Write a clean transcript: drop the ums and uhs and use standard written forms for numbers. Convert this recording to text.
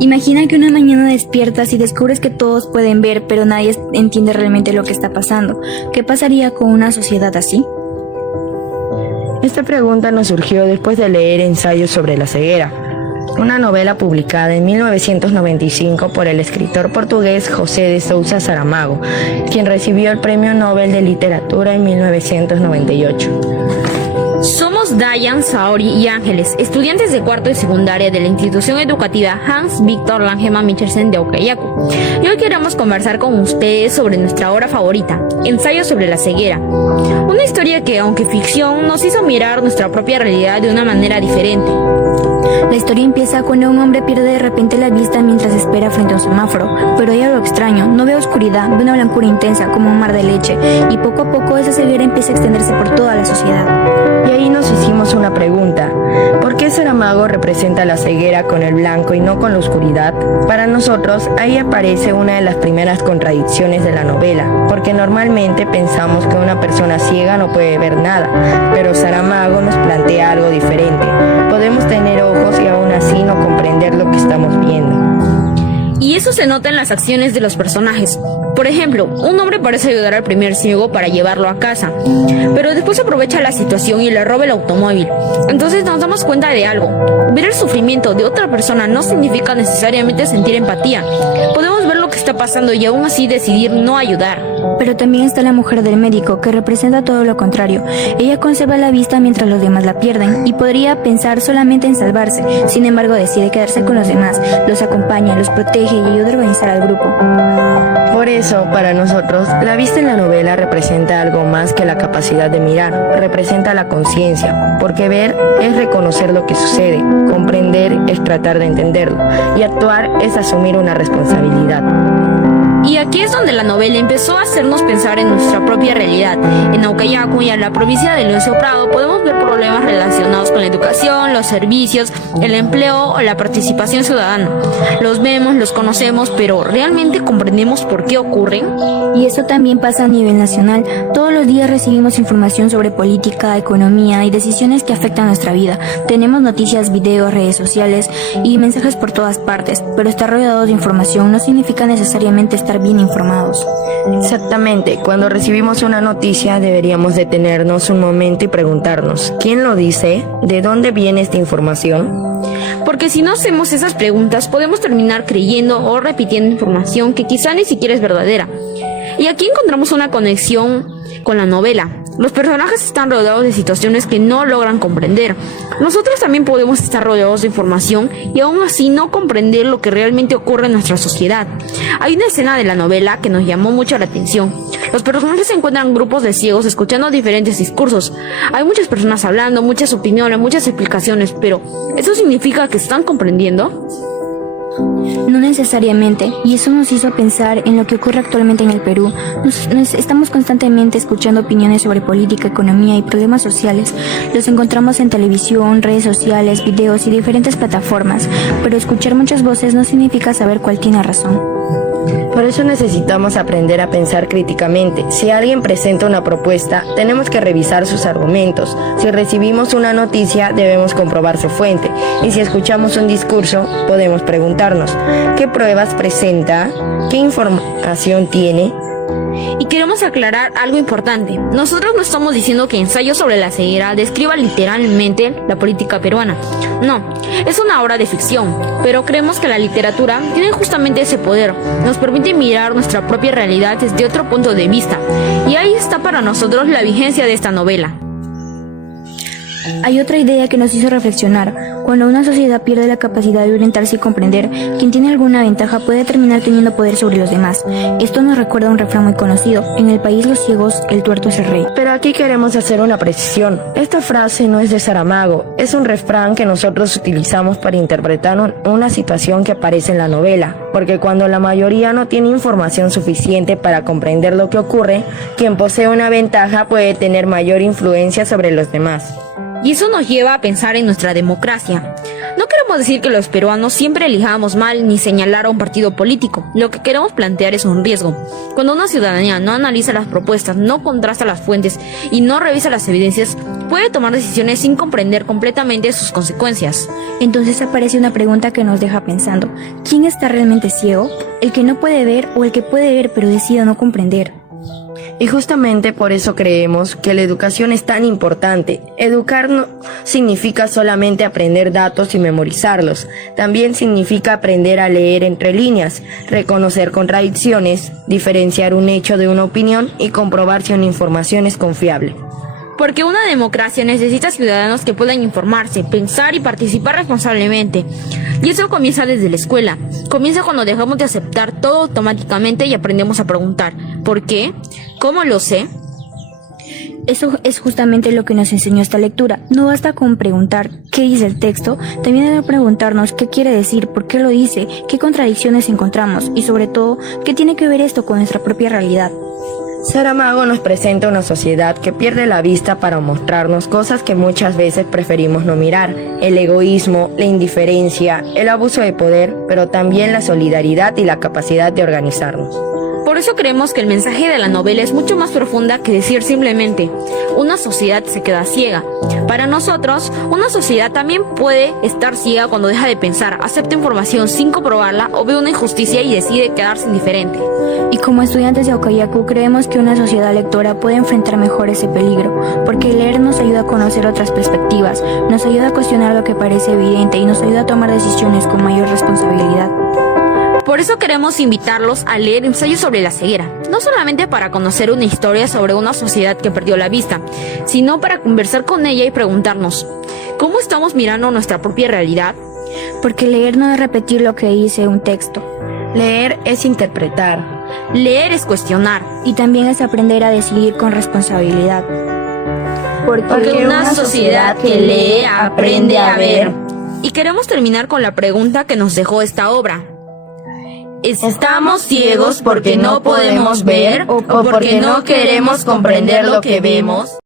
Imagina que una mañana despiertas y descubres que todos pueden ver, pero nadie entiende realmente lo que está pasando. ¿Qué pasaría con una sociedad así? Esta pregunta nos surgió después de leer Ensayos sobre la ceguera, una novela publicada en 1995 por el escritor portugués José de Sousa Saramago, quien recibió el Premio Nobel de Literatura en 1998. Somos Dayan, Saori y Ángeles, estudiantes de cuarto y secundaria de la institución educativa Hans Victor Langemann Michelsen de Aucayacu. Y hoy queremos conversar con ustedes sobre nuestra obra favorita, Ensayos sobre la ceguera. Una historia que, aunque ficción, nos hizo mirar nuestra propia realidad de una manera diferente. La historia empieza cuando un hombre pierde de repente la vista mientras espera frente a un semáforo, pero hay algo extraño, no ve oscuridad, ve una blancura intensa como un mar de leche, y poco a poco esa ceguera empieza a extenderse por toda la sociedad. Y ahí nos hicimos una pregunta: ¿por qué Saramago representa la ceguera con el blanco y no con la oscuridad? Para nosotros, ahí aparece una de las primeras contradicciones de la novela, porque normalmente pensamos que una persona ciega no puede ver nada, pero Saramago nos plantea algo diferente. Podemos tener ojos y aún así no comprender lo que estamos viendo. Y eso se nota en las acciones de los personajes. Por ejemplo, un hombre parece ayudar al primer ciego para llevarlo a casa, pero después aprovecha la situación y le roba el automóvil. Entonces nos damos cuenta de algo. Ver el sufrimiento de otra persona no significa necesariamente sentir empatía. Podemos ver lo que está pasando y aún así decidir no ayudar. Pero también está la mujer del médico, que representa todo lo contrario. Ella conserva la vista mientras los demás la pierden, y podría pensar solamente en salvarse. Sin embargo, decide quedarse con los demás, los acompaña, los protege y ayuda a organizar al grupo. Por eso, para nosotros, la vista en la novela representa algo más que la capacidad de mirar, representa la conciencia, porque ver es reconocer lo que sucede, comprender es tratar de entenderlo, y actuar es asumir una responsabilidad. Y aquí es donde la novela empezó a hacernos pensar en nuestra propia realidad. En Aucayacu y en la provincia de Leoncio Prado podemos ver problemas relacionados con la educación, los servicios, el empleo o la participación ciudadana. Los vemos, los conocemos, pero ¿realmente comprendemos por qué ocurren? Y eso también pasa a nivel nacional. Todos los días recibimos información sobre política, economía y decisiones que afectan nuestra vida. Tenemos noticias, videos, redes sociales y mensajes por todas partes, pero estar rodeados de información no significa necesariamente estar bien informados. Exactamente, cuando recibimos una noticia deberíamos detenernos un momento y preguntarnos: ¿quién lo dice? ¿De dónde viene esta información? Porque si no hacemos esas preguntas podemos terminar creyendo o repitiendo información que quizá ni siquiera es verdadera. Y aquí encontramos una conexión con la novela. Los personajes están rodeados de situaciones que no logran comprender. Nosotros también podemos estar rodeados de información y aún así no comprender lo que realmente ocurre en nuestra sociedad. Hay una escena de la novela que nos llamó mucho la atención. Los personajes se encuentran en grupos de ciegos escuchando diferentes discursos. Hay muchas personas hablando, muchas opiniones, muchas explicaciones, pero ¿eso significa que están comprendiendo? No necesariamente, y eso nos hizo pensar en lo que ocurre actualmente en el Perú. Estamos constantemente escuchando opiniones sobre política, economía y problemas sociales. Los encontramos en televisión, redes sociales, videos y diferentes plataformas, pero escuchar muchas voces no significa saber cuál tiene razón. Por eso necesitamos aprender a pensar críticamente. Si alguien presenta una propuesta, tenemos que revisar sus argumentos. Si recibimos una noticia, debemos comprobar su fuente. Y si escuchamos un discurso, podemos preguntarnos: ¿qué pruebas presenta? ¿Qué información tiene? Y queremos aclarar algo importante. Nosotros no estamos diciendo que Ensayos sobre la ceguera describa literalmente la política peruana. No, es una obra de ficción, pero creemos que la literatura tiene justamente ese poder. Nos permite mirar nuestra propia realidad desde otro punto de vista. Y ahí está para nosotros la vigencia de esta novela. Hay otra idea que nos hizo reflexionar. Cuando una sociedad pierde la capacidad de orientarse y comprender, quien tiene alguna ventaja puede terminar teniendo poder sobre los demás. Esto nos recuerda a un refrán muy conocido: en el país los ciegos, el tuerto es el rey. Pero aquí queremos hacer una precisión. Esta frase no es de Saramago, es un refrán que nosotros utilizamos para interpretar una situación que aparece en la novela, porque cuando la mayoría no tiene información suficiente para comprender lo que ocurre, quien posee una ventaja puede tener mayor influencia sobre los demás. Y eso nos lleva a pensar en nuestra democracia. No queremos decir que los peruanos siempre elijamos mal ni señalar a un partido político. Lo que queremos plantear es un riesgo. Cuando una ciudadanía no analiza las propuestas, no contrasta las fuentes y no revisa las evidencias, puede tomar decisiones sin comprender completamente sus consecuencias. Entonces aparece una pregunta que nos deja pensando: ¿quién está realmente ciego? ¿El que no puede ver o el que puede ver pero decide no comprender? Y justamente por eso creemos que la educación es tan importante. Educar no significa solamente aprender datos y memorizarlos. También significa aprender a leer entre líneas, reconocer contradicciones, diferenciar un hecho de una opinión y comprobar si una información es confiable. Porque una democracia necesita ciudadanos que puedan informarse, pensar y participar responsablemente. Y eso comienza desde la escuela. Comienza cuando dejamos de aceptar todo automáticamente y aprendemos a preguntar: ¿por qué? ¿Cómo lo sé? Eso es justamente lo que nos enseñó esta lectura. No basta con preguntar qué dice el texto, también debe preguntarnos qué quiere decir, por qué lo dice, qué contradicciones encontramos y sobre todo, qué tiene que ver esto con nuestra propia realidad. Saramago nos presenta una sociedad que pierde la vista para mostrarnos cosas que muchas veces preferimos no mirar: el egoísmo, la indiferencia, el abuso de poder, pero también la solidaridad y la capacidad de organizarnos. Por eso creemos que el mensaje de la novela es mucho más profunda que decir simplemente una sociedad se queda ciega. Para nosotros, una sociedad también puede estar ciega cuando deja de pensar, acepta información sin comprobarla o ve una injusticia y decide quedarse indiferente. Y como estudiantes de Ocayacu creemos que una sociedad lectora puede enfrentar mejor ese peligro, porque leer nos ayuda a conocer otras perspectivas, nos ayuda a cuestionar lo que parece evidente y nos ayuda a tomar decisiones con mayor responsabilidad. Por eso queremos invitarlos a leer ensayos sobre la ceguera, no solamente para conocer una historia sobre una sociedad que perdió la vista, sino para conversar con ella y preguntarnos: ¿cómo estamos mirando nuestra propia realidad? Porque leer no es repetir lo que dice un texto. Leer es interpretar. Leer es cuestionar. Y también es aprender a decidir con responsabilidad. Porque una sociedad que lee aprende a ver. Y queremos terminar con la pregunta que nos dejó esta obra: ¿estamos ciegos porque no podemos ver o porque no queremos comprender lo que vemos?